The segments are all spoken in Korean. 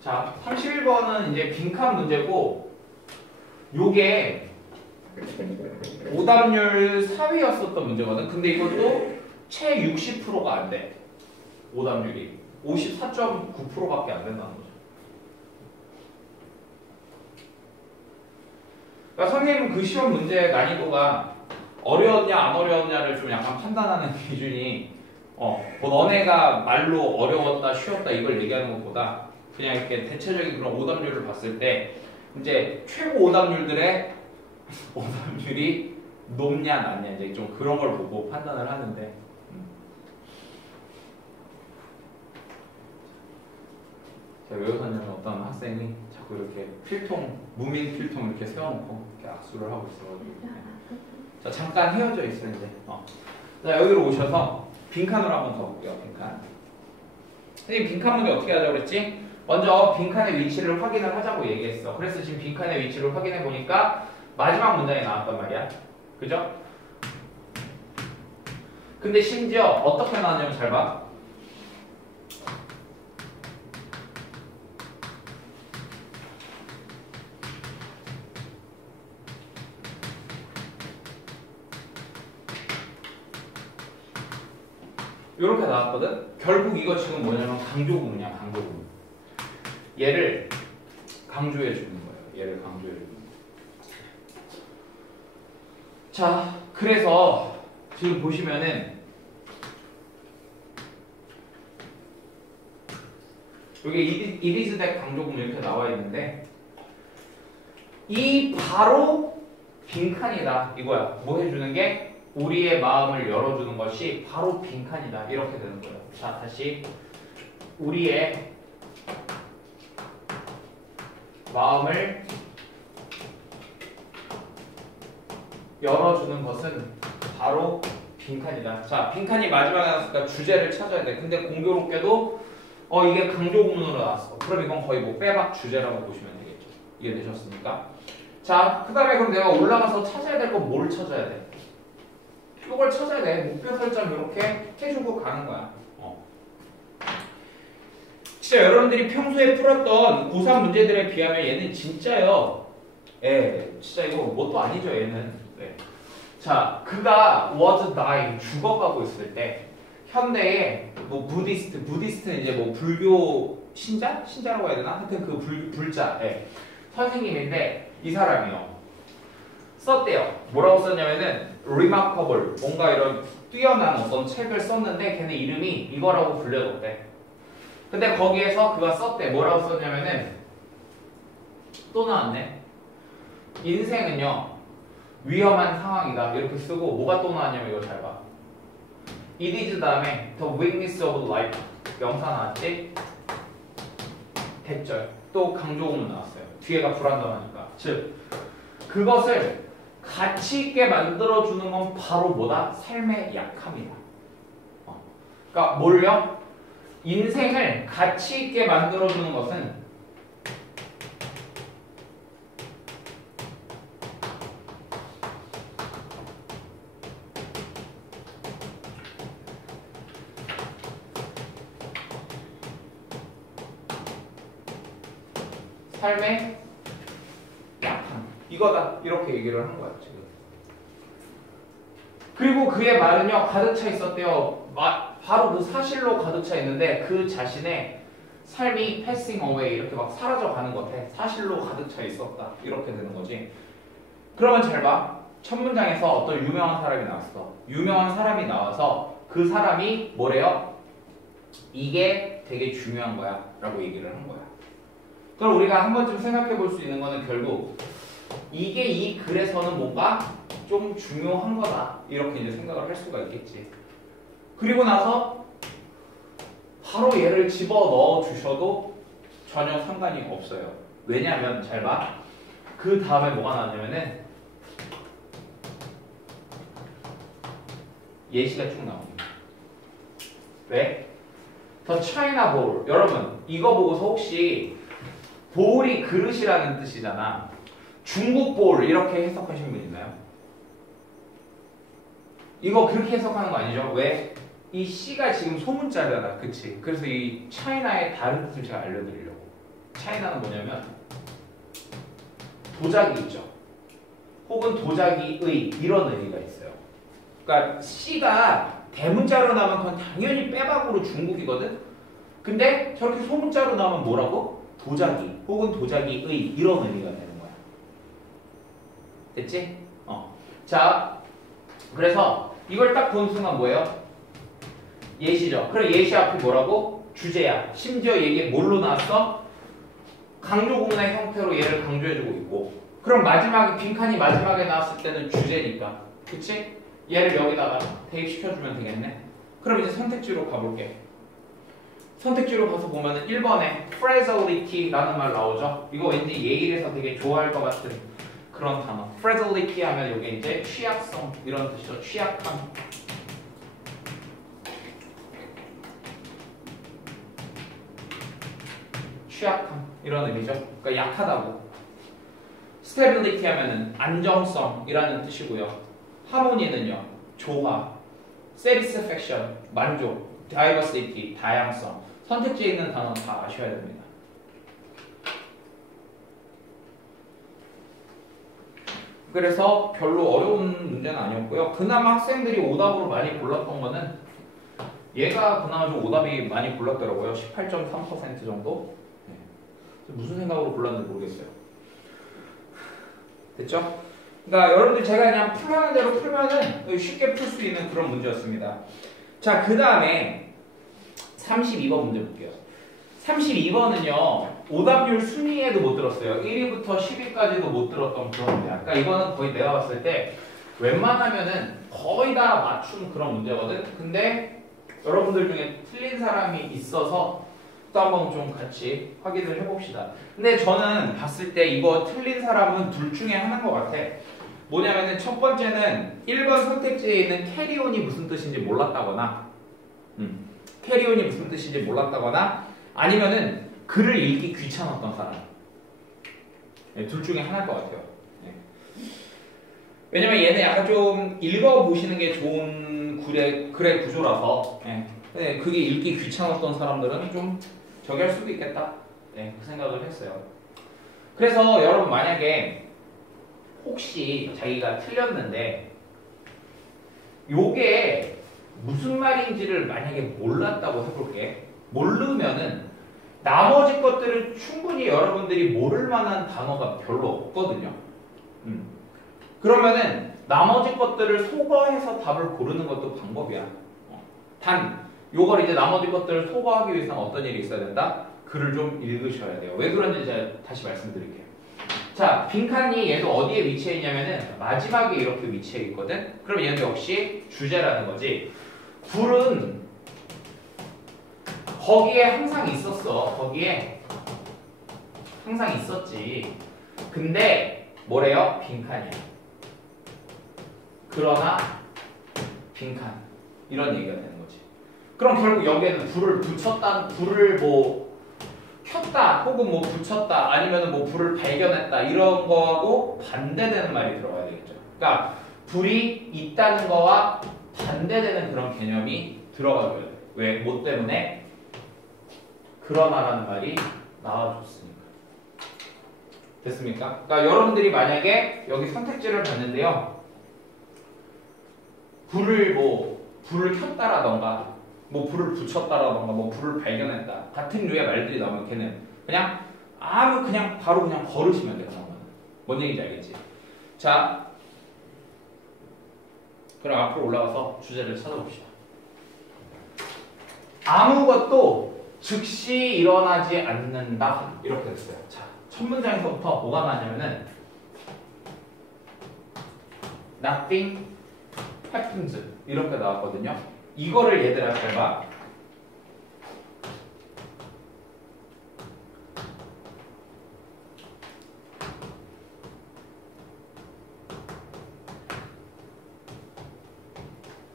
자, 31번은 이제 빈칸 문제고, 요게 오답률 4위였었던 문제거든. 근데 이것도 채 60%가 안 돼. 오답률이 54.9%밖에 안 된다는 거죠. 그러니까 선생님은 그 시험 문제의 난이도가 어려웠냐 안 어려웠냐를 좀 약간 판단하는 기준이 뭐 너네가 말로 어려웠다 쉬웠다 이걸 얘기하는 것보다 그냥 이렇게 대체적인 그런 오답률을 봤을 때 이제 최고 오답률들의 오답률이 높냐 낮냐 이제 좀 그런 걸 보고 판단을 하는데 제가 왜 웃었냐면 어떤 학생이 자꾸 이렇게 필통 무민 필통 이렇게 세워놓고 이렇게 악수를 하고 있어가지고 자 잠깐 헤어져 있어요 이제 자 여기로 오셔서 빈칸으로 한번 가볼게요. 빈칸. 선생님 빈칸 문제 어떻게 하자고 그랬지? 먼저 빈칸의 위치를 확인을 하자고 얘기했어. 그래서 지금 빈칸의 위치를 확인해 보니까 마지막 문장이 나왔단 말이야. 그죠? 근데 심지어 어떻게 나왔냐면 잘 봐. 이렇게 나왔거든? 결국 이거 지금 뭐냐면 강조구문이야, 강조구문. 얘를 강조해 주는 거예요. 얘를 강조해 주는 거예요. 자, 그래서 지금 보시면은 여기 it is that 강조구문 이렇게 나와 있는데 이 바로 빈칸이다 이거야. 뭐 해주는 게? 우리의 마음을 열어주는 것이 바로 빈칸이다. 이렇게 되는 거예요. 자, 다시. 우리의 마음을 열어주는 것은 바로 빈칸이다. 자, 빈칸이 마지막에 나왔으니까 주제를 찾아야 돼. 근데 공교롭게도 이게 강조구문으로 나왔어. 그럼 이건 거의 뭐 빼박 주제라고 보시면 되겠죠. 이해되셨습니까? 자, 그 다음에 그럼 내가 올라가서 찾아야 될 건 뭘 찾아야 돼? 이걸 찾아야 돼. 목표 설정 이렇게 해주고 가는 거야. 진짜 여러분들이 평소에 풀었던 고3 문제들에 비하면 얘는 진짜요. 진짜 이거 뭣도 아니죠, 얘는. 네. 자, 그가 was dying, 죽어가고 있을 때 현대의 뭐 부디스트는 이제 뭐 불교 신자라고 해야 되나? 하여튼 그 불자 선생님인데 이 사람이요. 썼대요. 뭐라고 썼냐면은 remarkable, 뭔가 이런 뛰어난 어떤 책을 썼는데 걔네 이름이 이거라고 불려줬대. 근데 거기에서 그가 썼대. 뭐라고 썼냐면은 또 나왔네. 인생은요 위험한 상황이다 이렇게 쓰고 뭐가 또 나왔냐면 이거 잘 봐. It is 다음에 the weakness of life 명사 나왔지? 대절 또 강조구문 나왔어요. 뒤에가 불안정하니까. 즉 그것을 가치 있게 만들어주는 건 바로 뭐다? 삶의 약함이다. 그러니까 뭘요? 인생을 가치 있게 만들어주는 것은 삶의 약함 이거다 이렇게 얘기를 한 거야 지금. 그리고 그의 말은요 가득 차 있었대요. 바로 그 사실로 가득 차 있는데 그 자신의 삶이 passing away 이렇게 막 사라져가는 것 같아. 사실로 가득 차 있었다 이렇게 되는 거지. 그러면 잘 봐. 첫 문장에서 어떤 유명한 사람이 나왔어. 유명한 사람이 나와서 그 사람이 뭐래요? 이게 되게 중요한 거야 라고 얘기를 한 거야. 그럼 우리가 한 번쯤 생각해 볼 수 있는 거는 결국 이게 이 글에서는 뭔가 좀 중요한 거다 이렇게 이제 생각을 할 수가 있겠지. 그리고 나서 바로 얘를 집어 넣어 주셔도 전혀 상관이 없어요. 왜냐하면 잘 봐. 그 다음에 뭐가 나왔냐면은 예시가 쭉 나옵니다. 왜? The China Bowl. 여러분 이거 보고서 혹시 볼이 그릇이라는 뜻이잖아. 중국 볼 이렇게 해석하신 분 있나요? 이거 그렇게 해석하는 거 아니죠? 왜? 이 C가 지금 소문자잖아. 그치? 그래서 이 차이나의 다른 뜻을 제가 알려드리려고. 차이나는 뭐냐면 도자기 있죠. 혹은 도자기의 이런 의미가 있어요. 그러니까 C가 대문자로 나오면 그건 당연히 빼박으로 중국이거든. 근데 저렇게 소문자로 나오면 뭐라고? 도자기 혹은 도자기의 이런 의미가 되는 거야. 됐지? 자, 그래서 이걸 딱 본 순간 뭐예요? 예시죠. 그럼 예시 앞이 뭐라고? 주제야. 심지어 얘기 뭘로 나왔어? 강조 구문의 형태로 얘를 강조해주고 있고. 그럼 마지막에 빈칸이 마지막에 나왔을 때는 주제니까. 그치? 얘를 여기다가 대입시켜주면 되겠네. 그럼 이제 선택지로 가볼게. 선택지로 가서 보면은 1번에 fragility라는 말 나오죠. 이거 왠지 예일에서 되게 좋아할 것 같은 그런 단어. fragility 하면 이게 이제 취약성 이런 뜻이죠. 취약함. 취약함 이런 의미죠. 그러니까 약하다고. stability 하면은 안정성이라는 뜻이고요. 하모니는요 조화, satisfaction 만족, diversity 다양성. 선택지에 있는 단어 다 아셔야 됩니다. 그래서 별로 어려운 문제는 아니었고요. 그나마 학생들이 오답으로 많이 골랐던 거는 얘가 그나마 좀 오답이 많이 골랐더라고요. 18.3% 정도. 네. 무슨 생각으로 골랐는지 모르겠어요. 됐죠? 그러니까 여러분들 제가 그냥 풀라는 대로 풀면은 쉽게 풀 수 있는 그런 문제였습니다. 자, 그 다음에 32번 문제 볼게요. 32번은요 오답률 순위에도 못 들었어요. 1위부터 10위까지도 못 들었던 그런 문제야. 그러니까 이거는 거의 내가 봤을 때 웬만하면은 거의 다 맞춘 그런 문제거든. 근데 여러분들 중에 틀린 사람이 있어서 또 한번 좀 같이 확인을 해봅시다. 근데 저는 봤을 때 이거 틀린 사람은 둘 중에 하나인 것 같아. 뭐냐면은 첫 번째는 1번 선택지에 있는 캐리온이 무슨 뜻인지 몰랐다거나 캐리온이 무슨 뜻인지 몰랐다거나 아니면은 글을 읽기 귀찮았던 사람. 네, 둘 중에 하나일 것 같아요. 네. 왜냐면 얘는 약간 좀 읽어보시는 게 좋은 글의 구조라서 네, 그게 읽기 귀찮았던 사람들은 좀 저기 할 수도 있겠다. 네, 그 생각을 했어요. 그래서 여러분 만약에 혹시 자기가 틀렸는데 요게 무슨 말인지를 만약에 몰랐다고 해볼게. 모르면은 나머지 것들은 충분히 여러분들이 모를 만한 단어가 별로 없거든요. 그러면은 나머지 것들을 소거해서 답을 고르는 것도 방법이야. 단 요걸 이제 나머지 것들을 소거하기 위해서는 어떤 일이 있어야 된다? 글을 좀 읽으셔야 돼요. 왜 그런지 제가 다시 말씀드릴게요. 자, 빈칸이 얘도 어디에 위치해 있냐면은 마지막에 이렇게 위치해 있거든. 그럼 얘도 역시 주제라는 거지. 불은 거기에 항상 있었어. 거기에 항상 있었지. 근데 뭐래요? 빈칸이야. 그러나 빈칸 이런 얘기가 되는 거지. 그럼 결국 여기에는 불을 붙였다, 불을 뭐 켰다, 혹은 뭐 붙였다, 아니면 뭐 불을 발견했다 이런 거하고 반대되는 말이 들어가야 되겠죠. 그러니까 불이 있다는 거와 반대되는 그런 개념이 들어가줘야 돼. 왜? 뭐 때문에? 그러나라는 말이 나와줬으니까. 됐습니까? 그러니까 여러분들이 만약에 여기 선택지를 봤는데요. 불을 켰다라던가 뭐 불을 붙였다라던가 뭐 불을 발견했다 같은 류의 말들이 나오면 걔는 그냥 바로 그냥 걸으시면 돼요. 뭔 얘기인지 알겠지? 자, 그럼 앞으로 올라가서 주제를 찾아봅시다. 아무것도 즉시 일어나지 않는다 이렇게 됐어요. 자, 첫 문장에서부터 뭐가 나냐면은 nothing happens 이렇게 나왔거든요. 이거를 얘들아 잘 봐.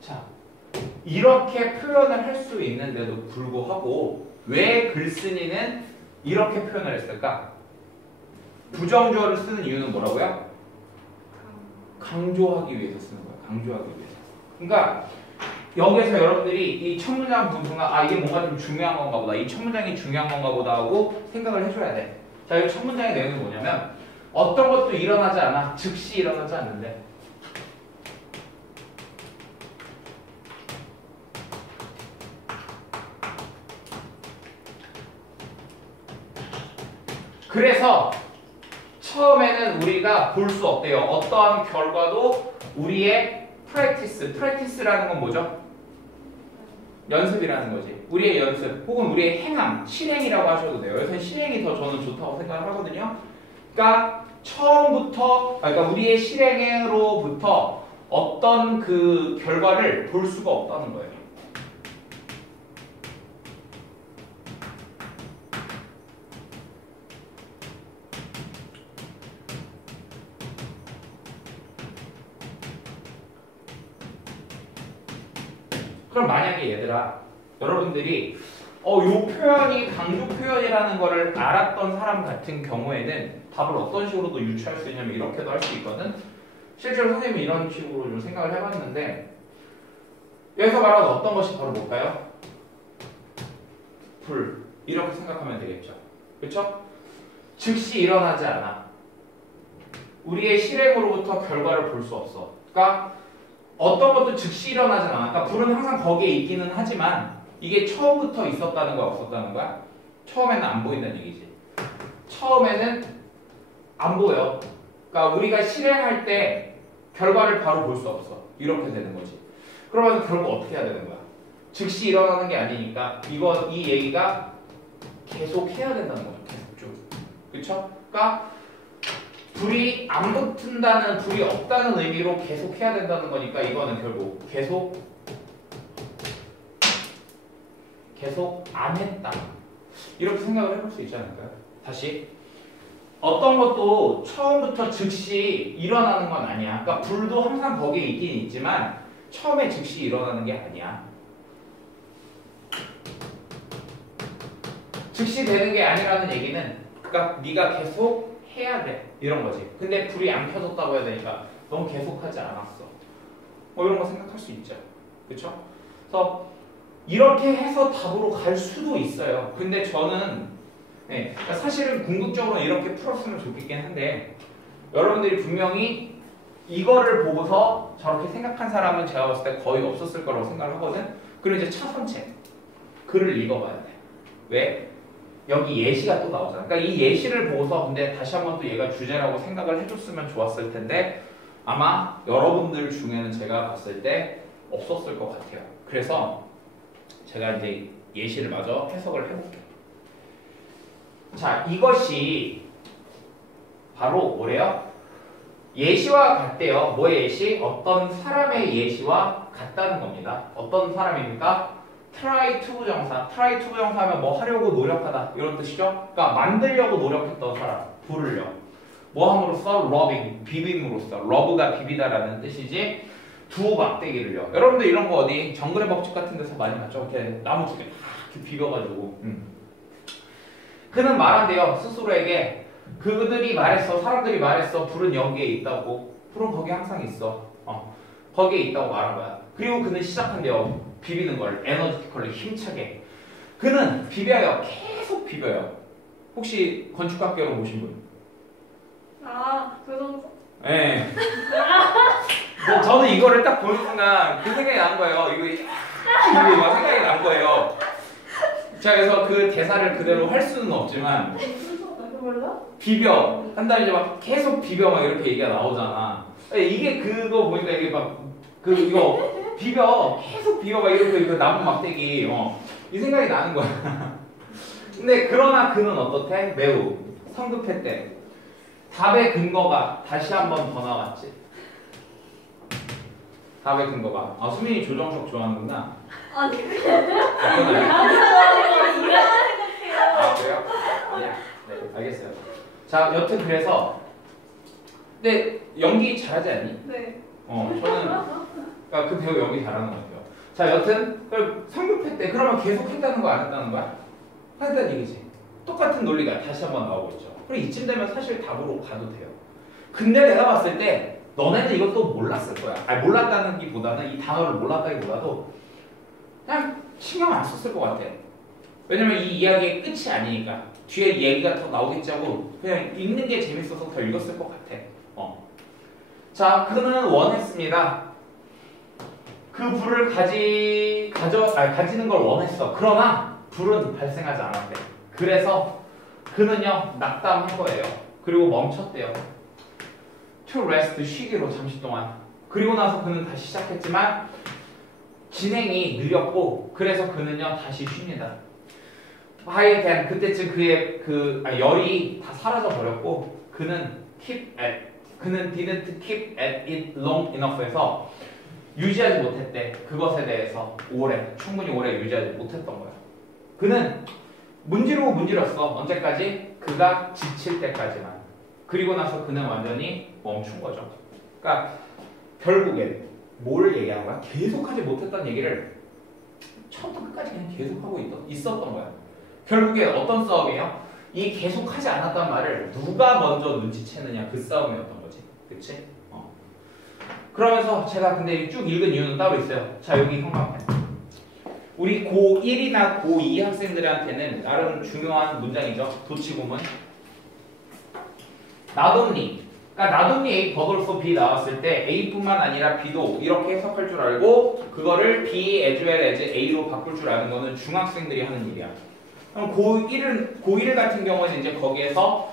자, 이렇게 표현을 할 수 있는데도 불구하고 왜 글쓴이는 이렇게 표현을 했을까? 부정주어를 쓰는 이유는 뭐라고요? 강조하기 위해서 쓰는 거야. 강조하기 위해서. 그러니까 여기에서 여러분들이 이 첫 문장 분수가 아 이게 뭔가 좀 중요한 건가 보다. 이 첫 문장이 중요한 건가 보다 하고 생각을 해줘야 돼. 자, 이 첫 문장의 내용이 뭐냐면 어떤 것도 일어나지 않아. 즉시 일어나지 않는데. 그래서 처음에는 우리가 볼 수 없대요. 어떠한 결과도 우리의 프랙티스라는 건 뭐죠? 연습이라는 거지. 우리의 연습 혹은 우리의 행함, 실행이라고 하셔도 돼요. 여기서 실행이 더 저는 좋다고 생각을 하거든요. 그러니까 처음부터, 그러니까 우리의 실행으로부터 어떤 그 결과를 볼 수가 없다는 거예요. 그럼 만약에 얘들아, 여러분들이 요 표현이 강조 표현이라는 거를 알았던 사람 같은 경우에는 답을 어떤 식으로도 유추할 수 있냐면 이렇게도 할 수 있거든. 실제로 선생님이 이런 식으로 좀 생각을 해봤는데 여기서 말하는 어떤 것이 바로 뭘까요? 불. 이렇게 생각하면 되겠죠. 그렇죠? 즉시 일어나지 않아. 우리의 실행으로부터 결과를 볼 수 없어. 그러니까 어떤 것도 즉시 일어나지 않아. 그러니까 불은 항상 거기에 있기는 하지만 이게 처음부터 있었다는 거야, 없었다는 거야? 처음에는 안 보인다는 얘기지. 처음에는 안 보여. 그러니까 우리가 실행할 때 결과를 바로 볼 수 없어. 이렇게 되는 거지. 그러면 결국 어떻게 해야 되는 거야? 즉시 일어나는 게 아니니까 이 얘기가 계속 해야 된다는 거죠. 계속 쭉. 그쵸? 그러니까 불이 안 붙는다는, 불이 없다는 의미로 계속 해야 된다는 거니까 이거는 결국 계속 안 했다. 이렇게 생각을 해볼 수 있지 않을까요? 다시. 어떤 것도 처음부터 즉시 일어나는 건 아니야. 그러니까 불도 항상 거기에 있긴 있지만 처음에 즉시 일어나는 게 아니야. 즉시 되는 게 아니라는 얘기는 그러니까 네가 계속 해야 돼. 이런 거지. 근데 불이 안 켜졌다고 해야 되니까 넌 계속하지 않았어. 이런 거 생각할 수 있죠. 그렇죠? 그래서 이렇게 해서 답으로 갈 수도 있어요. 근데 저는 그러니까 사실은 궁극적으로 이렇게 풀었으면 좋겠긴 한데 여러분들이 분명히 이거를 보고서 저렇게 생각한 사람은 제가 봤을 때 거의 없었을 거라고 생각을 하거든. 그리고 이제 차선책 글을 읽어봐야 돼. 왜? 여기 예시가 또 나오잖아. 그러니까 이 예시를 보고서 근데 다시 한번 또 얘가 주제라고 생각을 해줬으면 좋았을 텐데 아마 여러분들 중에는 제가 봤을 때 없었을 것 같아요. 그래서 제가 이제 예시를 마저 해석을 해볼게요. 자, 이것이 바로 뭐래요? 예시와 같대요. 뭐의 예시? 어떤 사람의 예시와 같다는 겁니다. 어떤 사람입니까? try to 부정사. try to 부정사 하면 뭐 하려고 노력하다 이런 뜻이죠. 그러니까 만들려고 노력했던 사람. 부르려. 뭐 함으로써? loving. 비빔으로써. love가 비비다라는 뜻이지. 두 막대기를요. 여러분들 이런 거 어디 정글의 법칙 같은 데서 많이 봤죠? 이렇게 나무 두 개 이렇게 비벼가지고. 그는 말한대요. 스스로에게. 그들이 말했어. 사람들이 말했어. 불은 여기에 있다고. 불은 거기 항상 있어. 거기에 있다고 말한 거야. 그리고 그는 시작한대요. 비비는 걸. 에너지티컬리 힘차게. 그는 비벼요. 계속 비벼요. 혹시 건축학개론 보신 분? 그 정도? 네. 저는 이거를 딱 보는 순간 그 생각이 난 거예요. 이거 막 생각이 난 거예요. 자, 그래서 그 대사를 그대로 할 수는 없지만 비벼 한 다음에 이제 막 계속 비벼 막 이렇게 얘기가 나오잖아. 이게 그거 보니까 이게 막 이거 비벼 계속 비벼 막 이렇게 그 나무 막대기 이 생각이 나는 거야. 근데 그러나 그는 어떻대? 매우 성급했대. 답의 근거가 다시 한 번 더 나왔지. 답의 근거가. 수민이 조정석 좋아하는구나. 아니 그건 생각해요. 그래요? 아니야. 네, 알겠어요. 자, 여튼 그래서 근데 연기 잘하지 않니? 네. 저는 그러니까 그 배우 연기 잘하는 것 같아요. 자, 여튼 성급했대. 그러면 계속 했다는 거 안 했다는 거야? 했다는 얘기지. 똑같은 논리가 다시 한번 나오고 있죠. 그리고 이쯤 되면 사실 답으로 가도 돼요. 근데 내가 봤을 때 너네는 이것도 몰랐을 거야. 아니, 몰랐다는 기보다는 이 단어를 몰랐다기보다도 그냥 신경 안 썼을 것 같아요. 왜냐면 이 이야기의 끝이 아니니까 뒤에 얘기가 더 나오겠지 하고 그냥 읽는 게 재밌어서 더 읽었을 것 같아. 자, 그는 원했습니다. 그 불을 가지는 걸 원했어. 그러나 불은 발생하지 않았대. 그래서 그는요 낙담한 거예요. 그리고 멈췄대요. To rest, 쉬기로 잠시 동안. 그리고 나서 그는 다시 시작했지만 진행이 느렸고 그래서 그는요 다시 쉽니다. By then 그때쯤 그의 열이 다 사라져 버렸고 그는 didn't keep at it long enough해서 유지하지 못했대. 그것에 대해서 충분히 오래 유지하지 못했던 거야. 그는 문지르었어. 언제까지? 그가 지칠 때까지만. 그리고 나서 그는 완전히 멈춘 거죠. 그러니까 결국엔 뭘 얘기하는 거야? 계속하지 못했던 얘기를 처음부터 끝까지 그냥 계속하고 있었던 거야. 결국에 어떤 싸움이에요? 이 계속하지 않았단 말을 누가 먼저 눈치채느냐 그 싸움이었던 거지. 그치? 그러면서 제가 근데 쭉 읽은 이유는 따로 있어요. 자, 여기 형광펜. 우리 고1이나 고2 학생들한테는 나름 중요한 문장이죠. 도치구문. Not only. 그러니까 not only A but also B 나왔을 때 A뿐만 아니라 B도 이렇게 해석할 줄 알고 그거를 B as well as A로 바꿀 줄 아는 거는 중학생들이 하는 일이야. 그럼 고1 같은 경우는 이제 거기에서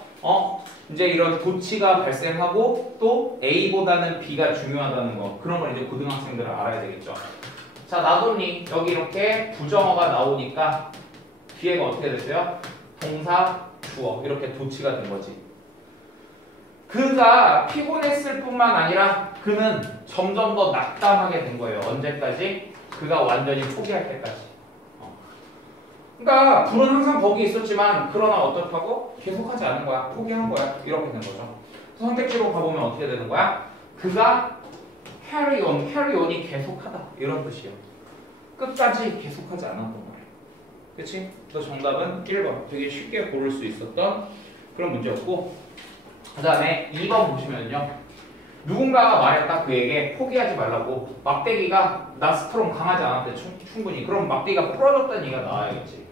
이제 이런 도치가 발생하고 또 A보다는 B가 중요하다는 거 그런 걸 이제 고등학생들은 알아야 되겠죠. 자, 나돈니 여기 이렇게 부정어가 나오니까 뒤에가 어떻게 됐어요? 동사, 주어 이렇게 도치가 된 거지. 그가 피곤했을 뿐만 아니라 그는 점점 더 낙담하게 된 거예요. 언제까지? 그가 완전히 포기할 때까지. 그러니까 불은 항상 거기 있었지만 그러나 어떻다고? 계속하지 않은 거야. 포기한 거야. 이렇게 된 거죠. 선택지로 가보면 어떻게 되는 거야? 그가 carry on이 계속하다 이런 뜻이에요. 끝까지 계속하지 않았던 거예요. 그치? 그래서 정답은 1번 되게 쉽게 고를 수 있었던 그런 문제였고 그 다음에 2번 보시면요 누군가가 말했다 그에게 포기하지 말라고 막대기가 나 스트롱 강하지 않았대 충분히 그럼 막대기가 부러졌다는 얘기가 나와야겠지.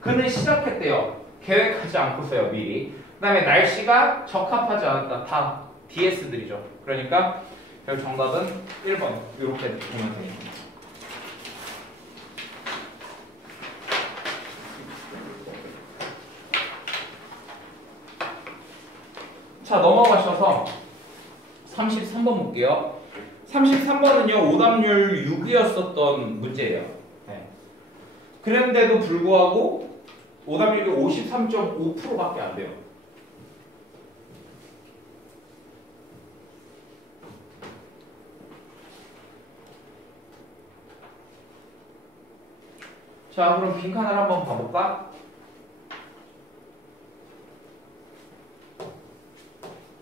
그는 시작했대요. 계획하지 않고서요 미리. 그 다음에 날씨가 적합하지 않았다. 다 DS들이죠. 그러니까 결국 정답은 1번 이렇게 보면 됩니다. 자 넘어가셔서 33번 볼게요. 33번은요 오답률 6이었었던 문제예요. 네. 그런데도 불구하고 오답률이 53.5%밖에 안 돼요. 자 그럼 빈칸을 한번 봐볼까?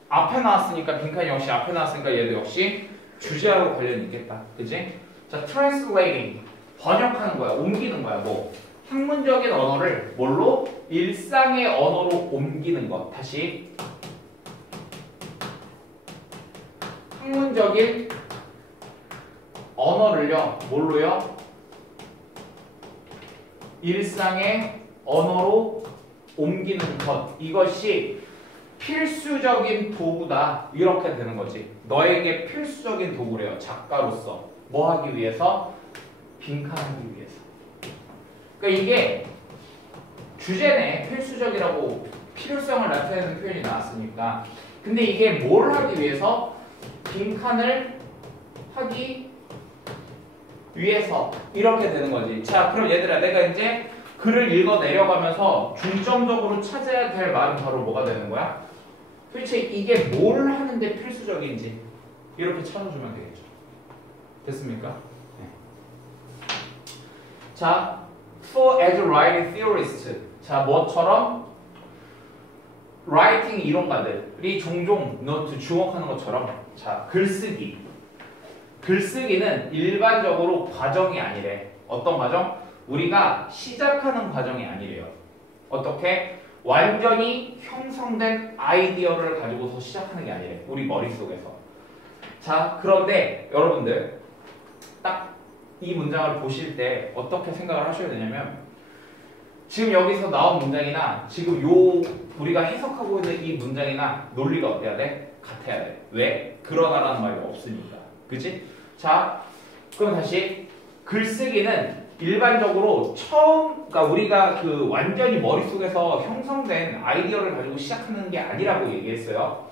앞에 나왔으니까 빈칸이 역시 앞에 나왔으니까 얘도 역시 주제하고 관련이 있겠다. 그지? 자 translating 번역하는 거야. 옮기는 거야. 뭐 학문적인 언어를 뭘로? 일상의 언어로 옮기는 것. 다시 학문적인 언어를요. 뭘로요? 일상의 언어로 옮기는 것. 이것이 필수적인 도구다. 이렇게 되는 거지. 너에게 필수적인 도구래요. 작가로서. 뭐 하기 위해서? 빈칸하기 위해서. 그러니까 이게 주제내 필수적이라고 필요성을 나타내는 표현이 나왔으니까. 근데 이게 뭘 하기 위해서? 빈칸을 하기 위해서. 이렇게 되는 거지. 자, 그럼 얘들아, 내가 이제 글을 읽어 내려가면서 중점적으로 찾아야 될 말은 바로 뭐가 되는 거야? 도대체 이게 뭘 하는데 필수적인지 이렇게 찾아주면 되겠죠. 됐습니까? 네. 자, for as writing theorist. 자, 뭐처럼? writing 이론가들이 종종 노트 주목하는 것처럼 자, 글쓰기. 글쓰기는 일반적으로 과정이 아니래. 어떤 과정? 우리가 시작하는 과정이 아니래요. 어떻게? 완전히 형성된 아이디어를 가지고서 시작하는 게 아니래. 우리 머릿속에서. 자, 그런데 여러분들 딱 이 문장을 보실 때 어떻게 생각을 하셔야 되냐면 지금 여기서 나온 문장이나 지금 요 우리가 해석하고 있는 이 문장이나 논리가 어때야 돼? 같아야 돼. 왜? 그러다라는 말이 없으니까. 그치? 자, 그럼 다시 글쓰기는 일반적으로 그러니까 우리가 그 완전히 머릿속에서 형성된 아이디어를 가지고 시작하는 게 아니라고 얘기했어요.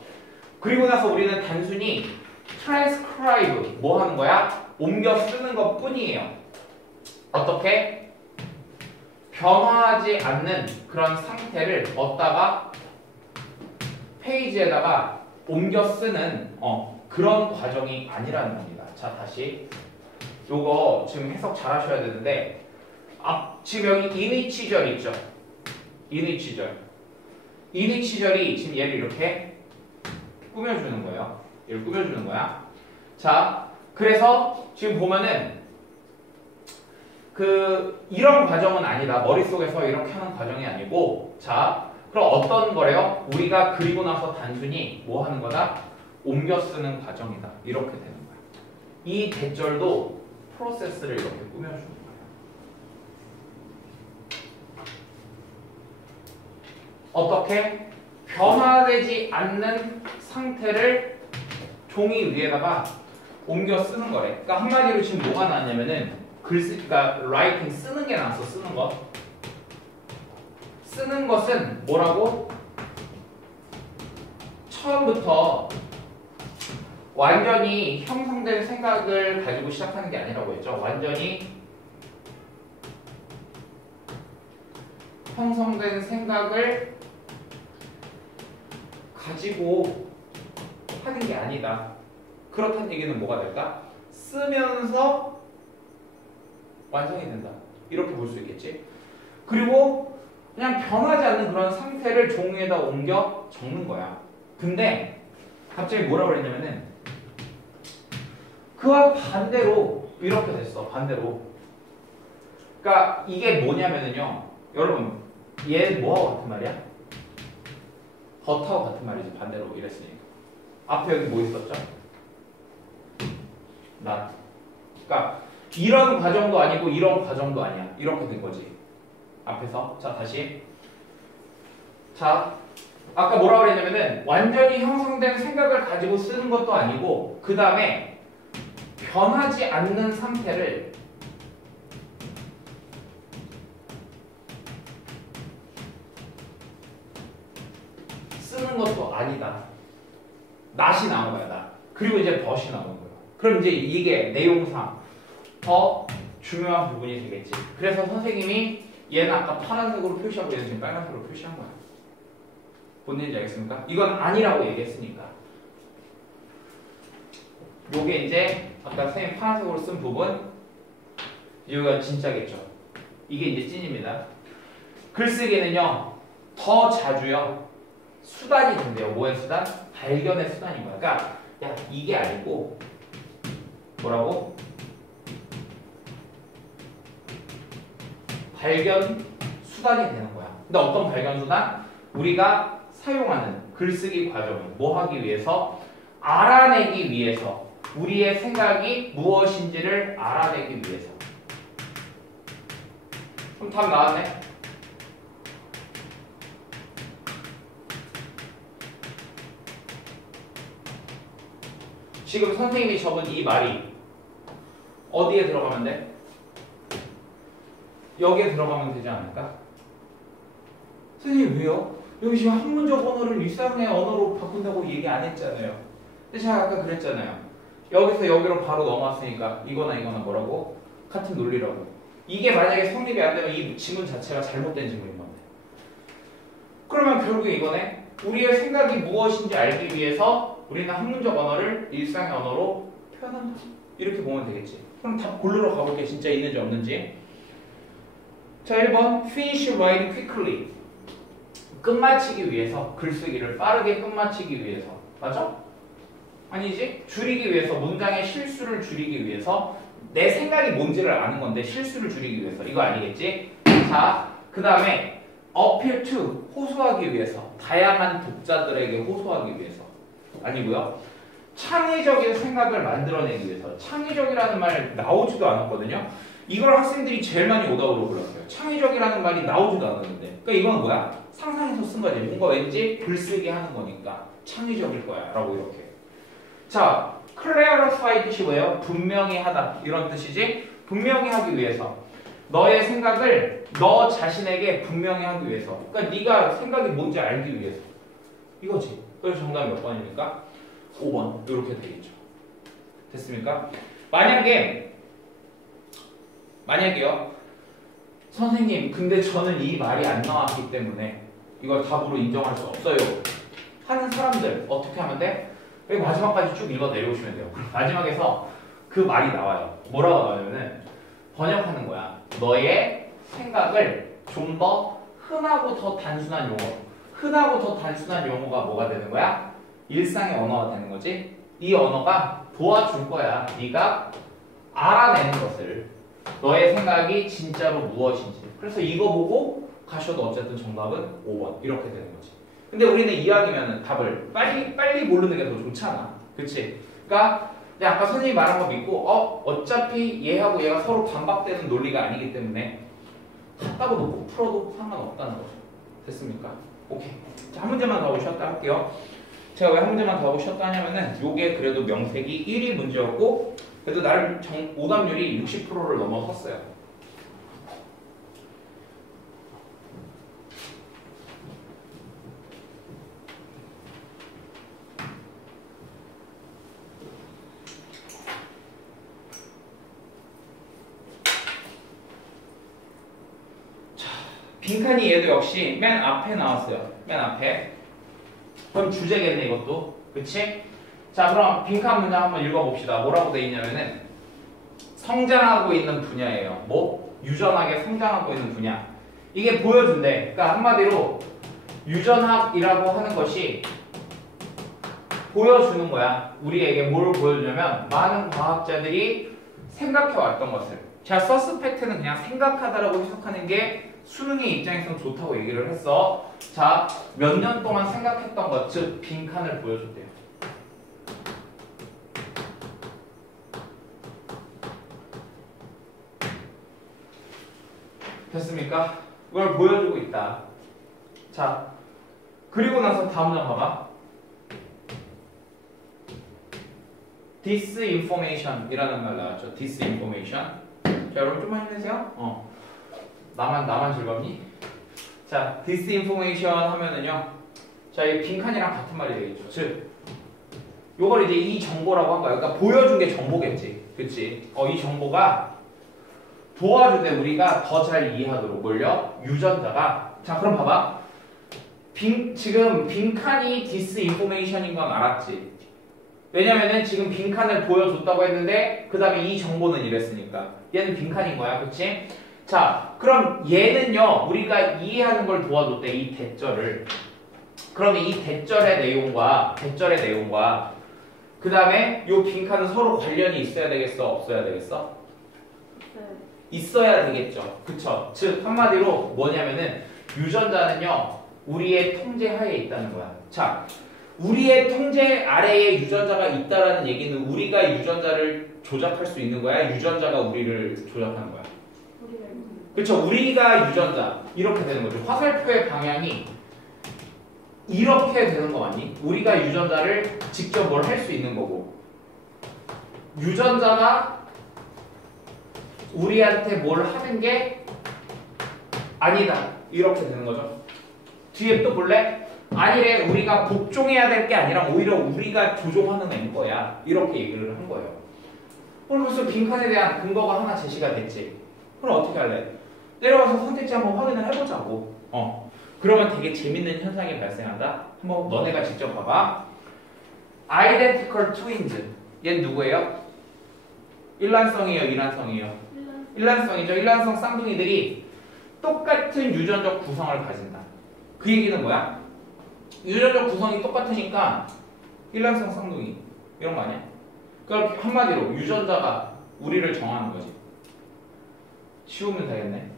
그리고 나서 우리는 단순히 transcribe 뭐 하는 거야? 옮겨 쓰는 것 뿐이에요. 어떻게? 변화하지 않는 그런 상태를 얻다가 페이지에다가 옮겨 쓰는 그런 과정이 아니라는 겁니다. 자, 다시 요거 지금 해석 잘 하셔야 되는데 지금 여기 인위치절 있죠? 인위치절. 인위치절이 지금 얘를 이렇게 꾸며주는 거예요. 얘를 꾸며주는 거야. 자, 그래서 지금 보면은 이런 과정은 아니다. 머릿속에서 이렇게 하는 과정이 아니고 자, 그럼 어떤 거래요? 우리가 그리고 나서 단순히 뭐 하는 거다? 옮겨 쓰는 과정이다. 이렇게 되는 거야. 이 대절도 프로세스를 이렇게 꾸며주는 거예요. 어떻게? 변화되지 않는 상태를 종이 위에다가 옮겨 쓰는 거래. 그러니까 한마디로 지금 뭐가 나왔냐면은 그러니까 writing 쓰는 게 나왔어. 쓰는 것. 쓰는 것은 뭐라고? 처음부터 완전히 형성된 생각을 가지고 시작하는 게 아니라고 했죠. 완전히 형성된 생각을 가지고 하는 게 아니다. 그렇다는 얘기는 뭐가 될까? 쓰면서 완성이 된다. 이렇게 볼 수 있겠지. 그리고 그냥 변하지 않는 그런 상태를 종이에다 옮겨 적는 거야. 근데 갑자기 뭐라 그랬냐면은 그와 반대로 이렇게 됐어. 반대로. 그러니까 이게 뭐냐면은요. 여러분 얘 뭐하고 같은 말이야? 겉하고 같은 말이지. 반대로 이랬으니까. 앞에 여기 뭐 있었죠? 나. 그러니까 이런 과정도 아니고 이런 과정도 아니야. 이렇게 된 거지. 앞에서. 자, 다시. 자, 아까 뭐라 그랬냐면은 완전히 형성된 생각을 가지고 쓰는 것도 아니고 그 다음에 변하지 않는 상태를 쓰는 것도 아니다. 낫이 나온 거야, 낫. 그리고 이제 벗이 나오는 거야. 그럼 이제 이게 내용상 더 중요한 부분이 되겠지. 그래서 선생님이 얘는 아까 파란색으로 표시하고 얘는 지금 빨간색으로 표시한 거야. 뭔 얘기인지 알겠습니까? 이건 아니라고 얘기했으니까. 요게 이제 아까 선생님 파란색으로 쓴 부분 이거가 진짜겠죠. 이게 이제 찐입니다. 글쓰기는요 더 자주요 수단이 된대요. 뭐의 수단? 발견의 수단인 거야. 그러니까 야 이게 아니고 뭐라고? 발견 수단이 되는 거야. 근데 어떤 발견 수단? 우리가 사용하는 글쓰기 과정을 뭐 하기 위해서? 알아내기 위해서. 우리의 생각이 무엇인지를 알아내기 위해서. 그럼 답 나왔네? 지금 선생님이 적은 이 말이 어디에 들어가면 돼? 여기에 들어가면 되지 않을까? 선생님 왜요? 여기 지금 학문적 언어를 일상의 언어로 바꾼다고 얘기 안 했잖아요. 근데 제가 아까 그랬잖아요. 여기서 여기로 바로 넘어왔으니까 이거나 뭐라고? 같은 논리라고. 이게 만약에 성립이 안 되면 이 지문 자체가 잘못된 지문인 건데. 그러면 결국에 이거네. 우리의 생각이 무엇인지 알기 위해서 우리는 학문적 언어를 일상의 언어로 표현한다. 이렇게 보면 되겠지. 그럼 답 고르러 가볼게. 진짜 있는지 없는지. 자, 1번 finish writing quickly. 끝마치기 위해서. 글쓰기를 빠르게 끝마치기 위해서. 맞아? 아니지? 줄이기 위해서. 문장의 실수를 줄이기 위해서. 내 생각이 뭔지를 아는 건데 실수를 줄이기 위해서. 이거 아니겠지? 자, 그 다음에 appeal to. 호소하기 위해서. 다양한 독자들에게 호소하기 위해서. 아니고요. 창의적인 생각을 만들어내기 위해서. 창의적이라는 말 나오지도 않았거든요. 이걸 학생들이 제일 많이 오답으로 불렀어요. 창의적이라는 말이 나오지도 않았는데. 그러니까 이건 뭐야? 상상해서 쓴 거지. 뭔가 왠지 글쓰기 하는 거니까 창의적일 거야 라고 이렇게. 자, clarify 뜻이 뭐예요? 분명히 하다 이런 뜻이지. 분명히 하기 위해서. 너의 생각을 너 자신에게 분명히 하기 위해서. 그러니까 네가 생각이 뭔지 알기 위해서. 이거지. 그래서 정답이 몇 번입니까? 5번. 이렇게 되겠죠. 됐습니까? 만약에요. 선생님, 근데 저는 이 말이 안 나왔기 때문에 이걸 답으로 인정할 수 없어요. 하는 사람들 어떻게 하면 돼? 여기 마지막까지 쭉 읽어 내려오시면 돼요. 마지막에서 그 말이 나와요. 뭐라고 나오냐면은 번역하는 거야. 너의 생각을 좀 더 흔하고 더 단순한 용어. 흔하고 더 단순한 용어가 뭐가 되는 거야? 일상의 언어가 되는 거지. 이 언어가 도와줄 거야. 네가 알아내는 것을. 너의 생각이 진짜로 무엇인지. 그래서 이거 보고 가셔도 어쨌든 정답은 5번. 이렇게 되는 거지. 근데 우리는 이왕이면 답을 빨리 모르는 게 더 좋잖아. 그치? 그러니까 아까 선생님이 말한 거 믿고 어차피 얘하고 얘가 서로 반박되는 논리가 아니기 때문에 같다고 놓고 풀어도 상관없다는 거죠. 됐습니까? 오케이. 자, 한 문제만 더 오셨다 할게요. 제가 왜 한 문제만 더 하고 쉬었다 하냐면은 요게 그래도 명색이 1위 문제였고 그래도 나름 오답률이 60%를 넘어섰어요. 빈칸이 얘도 역시 맨 앞에 나왔어요. 맨 앞에. 그럼 주제겠네 이것도. 그치? 자, 그럼 빈칸 문장 한번 읽어봅시다. 뭐라고 돼 있냐면은 성장하고 있는 분야예요. 뭐? 유전하게 성장하고 있는 분야. 이게 보여준대. 그러니까 한마디로 유전학이라고 하는 것이 보여주는 거야. 우리에게 뭘 보여주냐면 많은 과학자들이 생각해왔던 것을. 자, 서스펙트는 그냥 생각하다라고 해석하는 게 수능의 입장에서는 좋다고 얘기를 했어. 자, 몇 년 동안 생각했던 것, 즉 빈칸을 보여줬대요. 됐습니까? 그걸 보여주고 있다. 자, 그리고 나서 다음 장 봐봐. disinformation 이라는 말 나왔죠. disinformation. 자, 여러분 좀만 힘내세요. 나만 즐겁니? 자, disinformation 하면은요. 자, 이 빈칸이랑 같은 말이 되겠죠. 즉, 요걸 이제 이 정보라고 한 거야. 그러니까 보여준 게 정보겠지. 그치? 이 정보가 도와주되 우리가 더 잘 이해하도록 뭘요? 유전자가. 자, 그럼 봐봐. 지금 빈칸이 disinformation인 건 알았지? 왜냐면은 지금 빈칸을 보여줬다고 했는데 그 다음에 이 정보는 이랬으니까 얘는 빈칸인 거야. 그치? 자, 그럼 얘는요 우리가 이해하는 걸 도와줬대. 이 대절을. 그러면 이 대절의 내용과 그 다음에 요 빈칸은 서로 관련이 있어야 되겠어? 없어야 되겠어? 네. 있어야 되겠죠. 그쵸? 즉 한마디로 뭐냐면은 유전자는요 우리의 통제 하에 있다는 거야. 자, 우리의 통제 아래에 유전자가 있다라는 얘기는 우리가 유전자를 조작할 수 있는 거야? 유전자가 우리를 조작하는 거야? 그쵸? 우리가 유전자 이렇게 되는 거죠. 화살표의 방향이 이렇게 되는 거 맞니? 우리가 유전자를 직접 뭘 할 수 있는 거고 유전자가 우리한테 뭘 하는 게 아니다. 이렇게 되는 거죠. 뒤에 또 볼래? 아니래. 우리가 복종해야 될 게 아니라 오히려 우리가 조종하는 애인 거야. 이렇게 얘기를 한 거예요. 그러면서 빈칸에 대한 근거가 하나 제시가 됐지. 그럼 어떻게 할래? 내려와서 선택지 한번 확인을 해보자고. 그러면 되게 재밌는 현상이 발생한다. 한번 너네가 직접 봐봐. Identical twins. 얘는 누구예요? 일란성이에요? 이란성이에요? 일란성이죠. 일란성 쌍둥이들이 똑같은 유전적 구성을 가진다. 그 얘기는 뭐야? 유전적 구성이 똑같으니까 일란성 쌍둥이 이런 거 아니야? 그러니까 한마디로 유전자가 우리를 정하는 거지. 쉬우면 되겠네.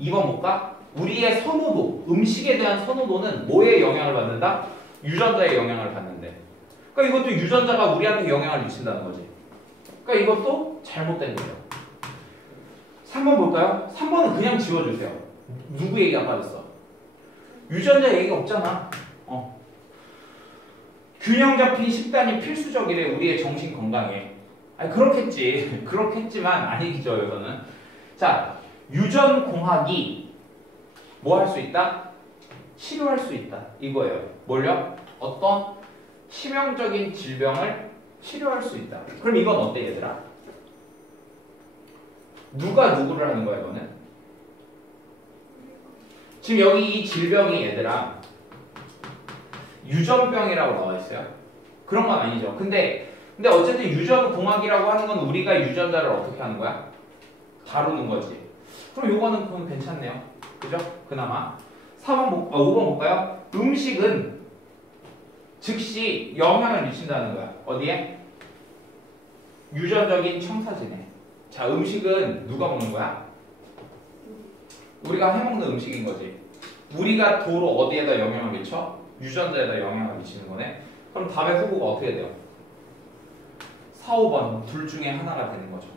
2번 볼까? 우리의 선호도, 음식에 대한 선호도는 뭐에 영향을 받는다? 유전자에 영향을 받는데. 그러니까 이것도 유전자가 우리한테 영향을 미친다는 거지. 그러니까 이것도 잘못된 거예요. 3번 볼까요? 3번은 그냥 지워주세요. 누구 얘기 안 빠졌어? 유전자 얘기가 없잖아. 균형 잡힌 식단이 필수적이래 우리의 정신 건강에. 아니 그렇겠지. 그렇겠지만 아니죠 이거는. 자, 유전공학이 뭐 할 수 있다? 치료할 수 있다 이거예요. 뭘요? 어떤 치명적인 질병을 치료할 수 있다. 그럼 이건 어때 얘들아? 누가 누구를 하는 거야 이거는? 지금 여기 이 질병이 얘들아 유전병이라고 나와 있어요. 그런 건 아니죠. 근데 어쨌든 유전공학이라고 하는 건 우리가 유전자를 어떻게 하는 거야? 다루는 거지. 그럼 요거는 그럼 괜찮네요. 그죠? 그나마 5번 볼까요? 음식은 즉시 영향을 미친다는 거야. 어디에? 유전적인 청사진에. 자, 음식은 누가 먹는 거야? 우리가 해먹는 음식인 거지. 우리가 도로 어디에다 영향을 미쳐? 유전자에다 영향을 미치는 거네. 그럼 답의 후보가 어떻게 돼요? 4, 5번 둘 중에 하나가 되는 거죠.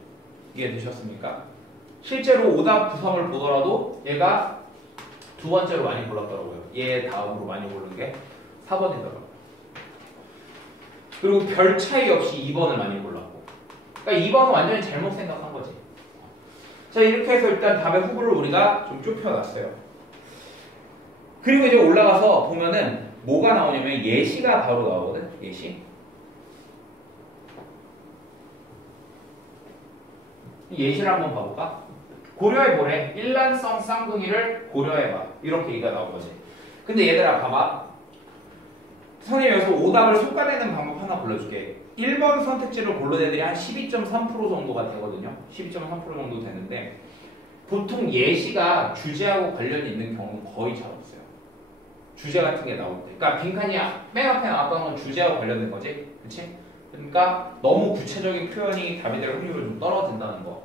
이해되셨습니까? 실제로 오답 구성을 보더라도 얘가 두 번째로 많이 골랐더라고요. 얘 다음으로 많이 고른 게 4번이더라고요. 그리고 별 차이 없이 2번을 많이 골랐고. 그러니까 2번은 완전히 잘못 생각한 거지. 자, 이렇게 해서 일단 답의 후보를 우리가 좀 좁혀놨어요. 그리고 이제 올라가서 보면은 뭐가 나오냐면 예시가 바로 나오거든. 예시. 예시를 한번 봐볼까? 고려해보래. 일란성 쌍둥이를 고려해봐. 이렇게 얘기가 나온 거지. 근데 얘들아 봐봐. 선생님이 여기서 오답을 솎아내는 방법 하나 불러줄게. 1번 선택지를 고른 애들이 한 12.3% 정도가 되거든요. 12.3% 정도 되는데 보통 예시가 주제하고 관련이 있는 경우는 거의 잘 없어요. 주제 같은 게 나올 때. 그러니까 빈칸이 맨 앞에 나왔던 건 주제하고 관련된 거지. 그치? 그러니까 너무 구체적인 표현이 답이 될 확률이 좀 떨어진다는 거.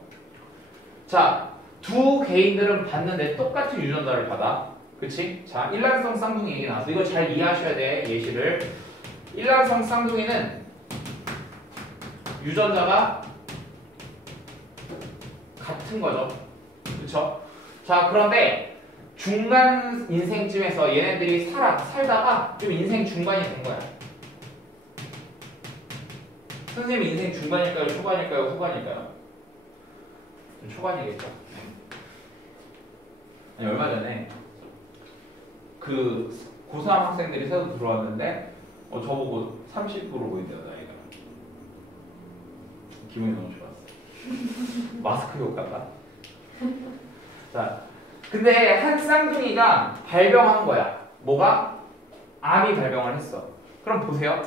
자, 두 개인들은 봤는데 똑같은 유전자를 받아. 그치? 자, 일란성 쌍둥이 얘기 나왔어. 이거 잘 이해하셔야 돼, 예시를. 일란성 쌍둥이는 유전자가 같은 거죠. 그쵸? 자, 그런데 중간 인생쯤에서 얘네들이 살다가 좀 인생 중반이 된 거야. 선생님 인생 중반일까요? 초반일까요? 후반일까요? 초반이겠죠. 아니, 얼마 전에 그 고3 학생들이 새로 들어왔는데 저보고 30% 보인대요 나이가. 기분이 너무 좋았어. 마스크 효과가. 자, 근데 한 쌍둥이가 발병한 거야. 뭐가? 암이 발병을 했어. 그럼 보세요.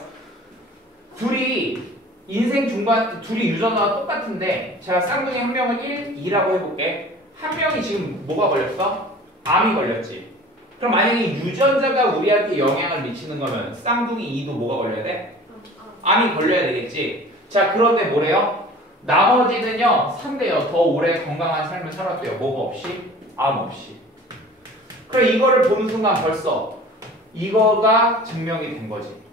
둘이 인생 중반, 둘이 유전자가 똑같은데 제가 쌍둥이 한 명은 1, 2라고 해볼게. 한 명이 지금 뭐가 걸렸어? 암이 걸렸지. 그럼 만약에 유전자가 우리한테 영향을 미치는 거면 쌍둥이 2도 뭐가 걸려야 돼? 암이 걸려야 되겠지. 자, 그런데 뭐래요? 나머지는요 3대요. 더 오래 건강한 삶을 살았대요. 뭐가 없이? 암 없이. 그래, 이거를 보는 순간 벌써 이거가 증명이 된 거지.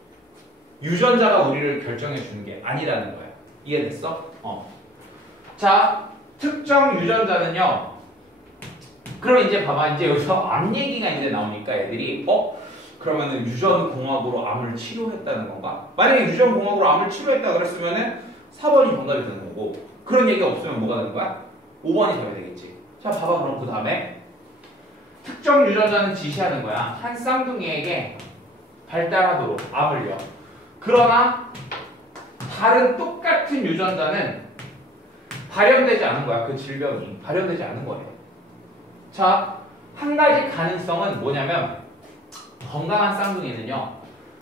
유전자가 우리를 결정해 주는 게 아니라는 거야. 이해됐어? 자, 특정 유전자는요. 그럼 이제 봐봐. 이제 여기서 암 얘기가 이제 나오니까 애들이 그러면은 유전공학으로 암을 치료했다는 건가? 만약에 유전공학으로 암을 치료했다 그랬으면은 4번이 정답이 되는 거고, 그런 얘기가 없으면 뭐가 되는 거야? 5번이 돼야 되겠지. 자, 봐봐. 그럼 그 다음에 특정 유전자는 지시하는 거야. 한 쌍둥이에게 발달하도록 암을요. 그러나 다른 똑같은 유전자는 발현되지 않은 거야. 그 질병이 발현되지 않은 거예요. 자, 한 가지 가능성은 뭐냐면 건강한 쌍둥이는요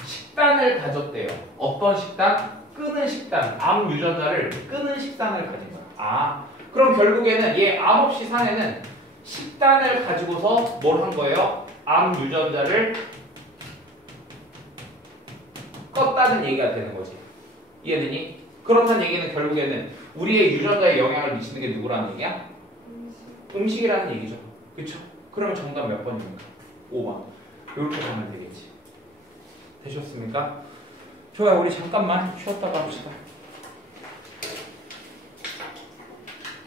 식단을 가졌대요. 어떤 식단? 끄는 식단. 암 유전자를 끄는 식단을 가진 거야. 그럼 결국에는 얘 암 없이 산 애는 식단을 가지고서 뭘 한 거예요? 암 유전자를 껐다는 얘기가 되는 거지. 이해되니? 그렇다는 얘기는 결국에는 우리의 유전자에 영향을 미치는 게 누구라는 얘기야? 음식이라는 얘기죠. 그쵸? 그러면 정답 몇 번입니까? 5번. 이렇게 가면 되겠지. 되셨습니까? 좋아요. 우리 잠깐만 쉬었다가 합시다.